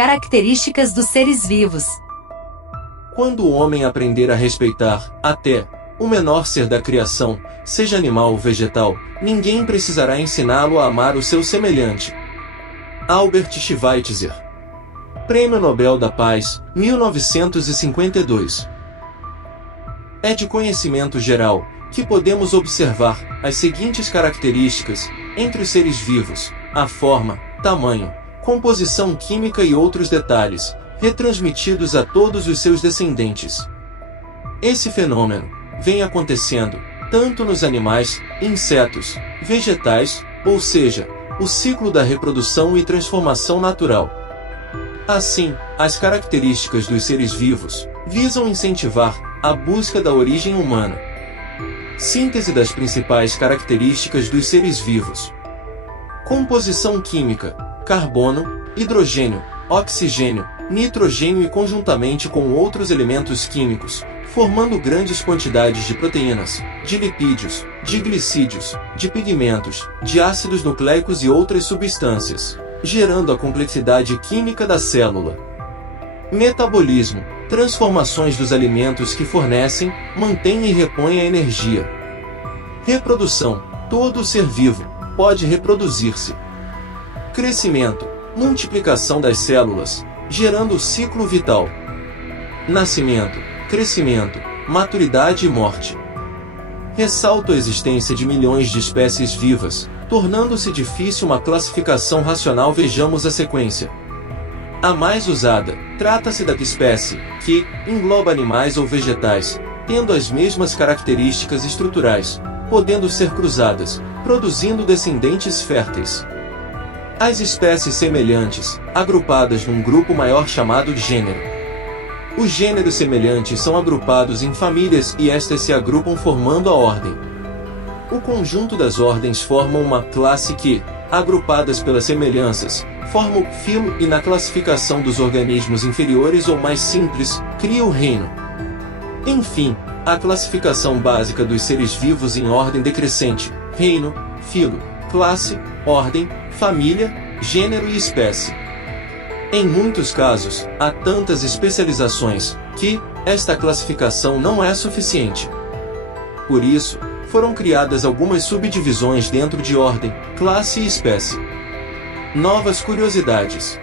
Características dos seres vivos. Quando o homem aprender a respeitar, até, o menor ser da criação, seja animal ou vegetal, ninguém precisará ensiná-lo a amar o seu semelhante. Albert Schweitzer. Prêmio Nobel da Paz, 1952. É de conhecimento geral que podemos observar as seguintes características entre os seres vivos: a forma, tamanho, composição química e outros detalhes, retransmitidos a todos os seus descendentes. Esse fenômeno vem acontecendo tanto nos animais, insetos, vegetais, ou seja, o ciclo da reprodução e transformação natural. Assim, as características dos seres vivos visam incentivar a busca da origem humana. Síntese das principais características dos seres vivos. Composição química: carbono, hidrogênio, oxigênio, nitrogênio e conjuntamente com outros elementos químicos, formando grandes quantidades de proteínas, de lipídios, de glicídios, de pigmentos, de ácidos nucleicos e outras substâncias, gerando a complexidade química da célula. Metabolismo: transformações dos alimentos que fornecem, mantêm e repõem a energia. Reprodução: todo ser vivo pode reproduzir-se. Crescimento: multiplicação das células, gerando o ciclo vital. Nascimento, crescimento, maturidade e morte. Ressalto a existência de milhões de espécies vivas, tornando-se difícil uma classificação racional. Vejamos a sequência. A mais usada, trata-se da espécie, que engloba animais ou vegetais, tendo as mesmas características estruturais, podendo ser cruzadas, produzindo descendentes férteis. As espécies semelhantes, agrupadas num grupo maior chamado gênero. Os gêneros semelhantes são agrupados em famílias e estas se agrupam formando a ordem. O conjunto das ordens forma uma classe que, agrupadas pelas semelhanças, forma o filo e na classificação dos organismos inferiores ou mais simples, cria o reino. Enfim, a classificação básica dos seres vivos em ordem decrescente: reino, filo, classe, ordem, família, gênero e espécie. Em muitos casos, há tantas especializações que esta classificação não é suficiente. Por isso, foram criadas algumas subdivisões dentro de ordem, classe e espécie. Novas curiosidades.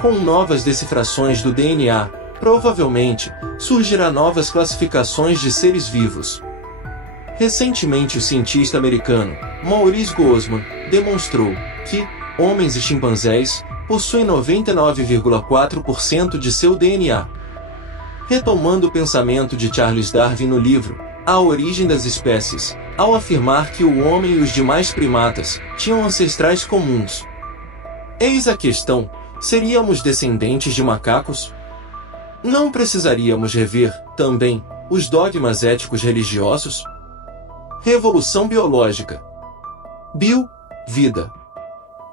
Com novas decifrações do DNA, provavelmente, surgirá novas classificações de seres vivos. Recentemente o cientista americano, Maurice Grossman, demonstrou que homens e chimpanzés possuem 99,4% de seu DNA. Retomando o pensamento de Charles Darwin no livro A Origem das Espécies, ao afirmar que o homem e os demais primatas tinham ancestrais comuns. Eis a questão: seríamos descendentes de macacos? Não precisaríamos rever, também, os dogmas éticos religiosos? Revolução biológica. Bio, vida.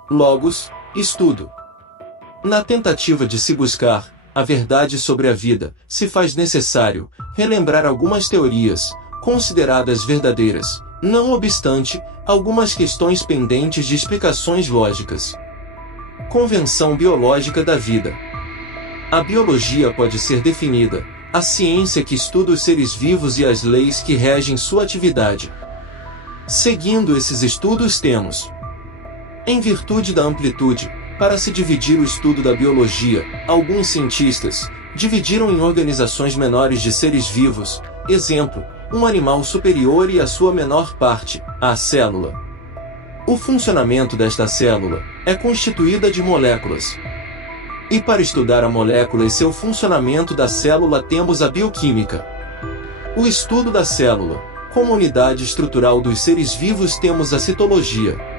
Logos, estudo. Na tentativa de se buscar a verdade sobre a vida, se faz necessário relembrar algumas teorias, consideradas verdadeiras, não obstante, algumas questões pendentes de explicações lógicas. Convenção biológica da vida. A biologia pode ser definida: a ciência que estuda os seres vivos e as leis que regem sua atividade. Seguindo esses estudos temos, em virtude da amplitude, para se dividir o estudo da biologia, alguns cientistas dividiram em organizações menores de seres vivos, exemplo, um animal superior e a sua menor parte, a célula. O funcionamento desta célula é constituída de moléculas. E para estudar a molécula e seu funcionamento da célula temos a bioquímica. O estudo da célula, como unidade estrutural dos seres vivos, temos a citologia.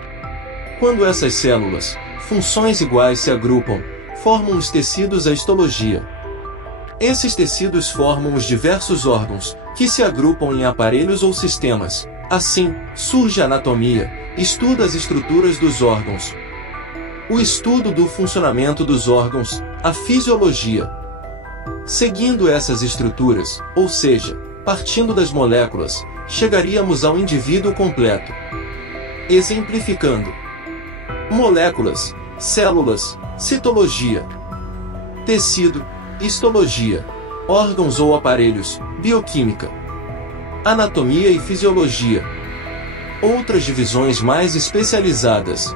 Quando essas células, funções iguais se agrupam, formam os tecidos, a histologia. Esses tecidos formam os diversos órgãos, que se agrupam em aparelhos ou sistemas. Assim, surge a anatomia, estuda as estruturas dos órgãos. O estudo do funcionamento dos órgãos, a fisiologia. Seguindo essas estruturas, ou seja, partindo das moléculas, chegaríamos ao indivíduo completo. Exemplificando: moléculas, células, citologia. tecido, histologia, órgãos ou aparelhos, bioquímica, anatomia e fisiologia. Outras divisões mais especializadas: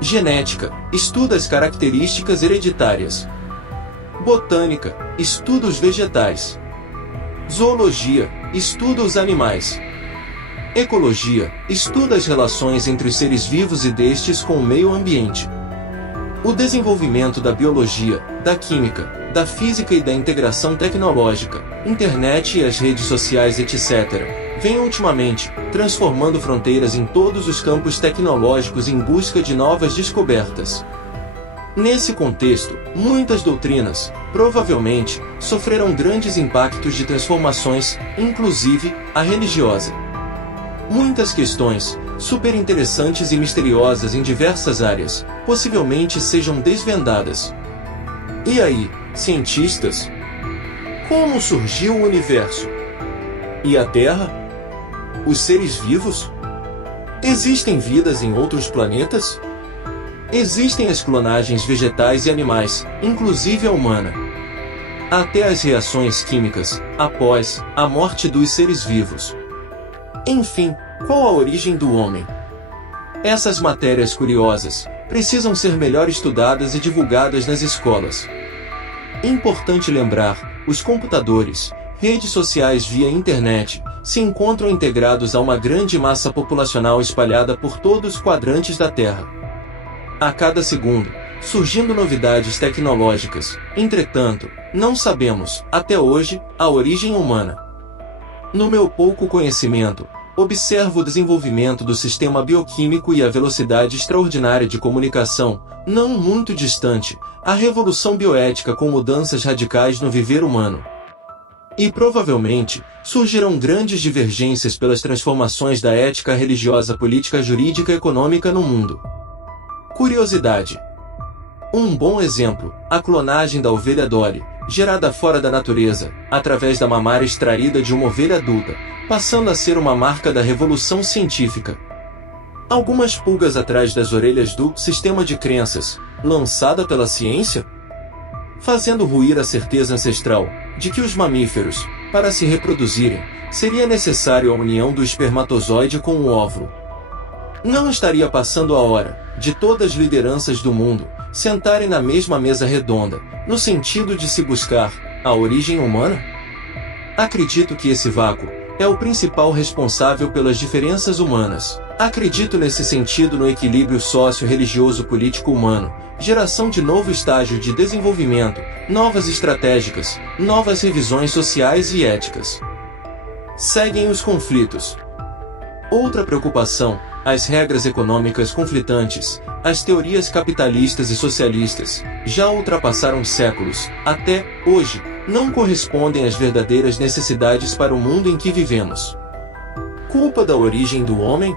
genética, estuda as características hereditárias. Botânica, estuda os vegetais. Zoologia, estuda os animais. Ecologia, estuda as relações entre os seres vivos e destes com o meio ambiente. O desenvolvimento da biologia, da química, da física e da integração tecnológica, internet e as redes sociais, etc., vem ultimamente transformando fronteiras em todos os campos tecnológicos em busca de novas descobertas. Nesse contexto, muitas doutrinas, provavelmente, sofreram grandes impactos de transformações, inclusive a religiosa. Muitas questões, super interessantes e misteriosas em diversas áreas, possivelmente sejam desvendadas. E aí, cientistas? Como surgiu o universo? E a Terra? Os seres vivos? Existem vidas em outros planetas? Existem as clonagens vegetais e animais, inclusive a humana. Até as reações químicas, após a morte dos seres vivos. Enfim, qual a origem do homem? Essas matérias curiosas precisam ser melhor estudadas e divulgadas nas escolas. Importante lembrar, os computadores, redes sociais via internet, se encontram integrados a uma grande massa populacional espalhada por todos os quadrantes da Terra. A cada segundo, surgindo novidades tecnológicas, entretanto, não sabemos, até hoje, a origem humana. No meu pouco conhecimento, observo o desenvolvimento do sistema bioquímico e a velocidade extraordinária de comunicação, não muito distante, a revolução bioética com mudanças radicais no viver humano. E provavelmente, surgirão grandes divergências pelas transformações da ética religiosa, política, jurídica e econômica no mundo. Curiosidade. Um bom exemplo, a clonagem da ovelha Dolly, gerada fora da natureza, através da mamária extraída de uma ovelha adulta, passando a ser uma marca da revolução científica. Algumas pulgas atrás das orelhas do sistema de crenças, lançada pela ciência? Fazendo ruir a certeza ancestral de que os mamíferos, para se reproduzirem, seria necessário a união do espermatozoide com o óvulo. Não estaria passando a hora de todas as lideranças do mundo sentarem na mesma mesa redonda, no sentido de se buscar a origem humana? Acredito que esse vácuo é o principal responsável pelas diferenças humanas. Acredito nesse sentido no equilíbrio sócio-religioso-político humano, geração de novo estágio de desenvolvimento, novas estratégicas, novas revisões sociais e éticas. Seguem os conflitos. Outra preocupação, as regras econômicas conflitantes, as teorias capitalistas e socialistas, já ultrapassaram séculos, até, hoje, não correspondem às verdadeiras necessidades para o mundo em que vivemos. Culpa da origem do homem?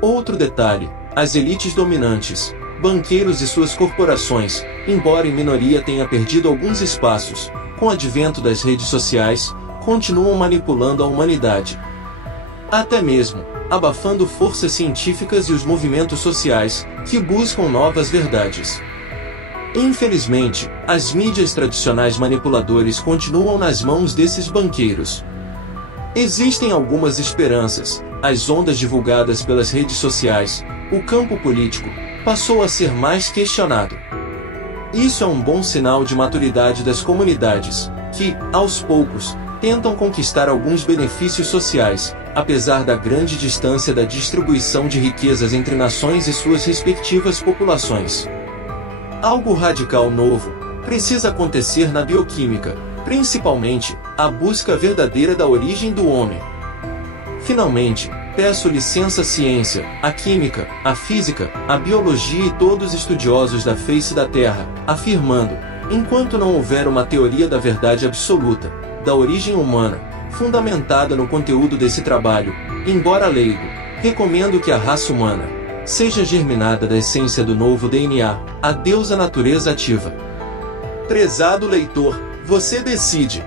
Outro detalhe, as elites dominantes, banqueiros e suas corporações, embora em minoria tenha perdido alguns espaços, com o advento das redes sociais, continuam manipulando a humanidade. Até mesmo, abafando forças científicas e os movimentos sociais, que buscam novas verdades. Infelizmente, as mídias tradicionais manipuladores continuam nas mãos desses banqueiros. Existem algumas esperanças, as ondas divulgadas pelas redes sociais, o campo político, passou a ser mais questionado. Isso é um bom sinal de maturidade das comunidades, que, aos poucos, tentam conquistar alguns benefícios sociais, apesar da grande distância da distribuição de riquezas entre nações e suas respectivas populações. Algo radical novo precisa acontecer na bioquímica, principalmente, a busca verdadeira da origem do homem. Finalmente, peço licença à ciência, à química, à física, à biologia e todos os estudiosos da face da Terra, afirmando, enquanto não houver uma teoria da verdade absoluta, da origem humana, fundamentada no conteúdo desse trabalho, embora leigo, recomendo que a raça humana seja germinada da essência do novo DNA, a deusa natureza ativa. Prezado leitor, você decide.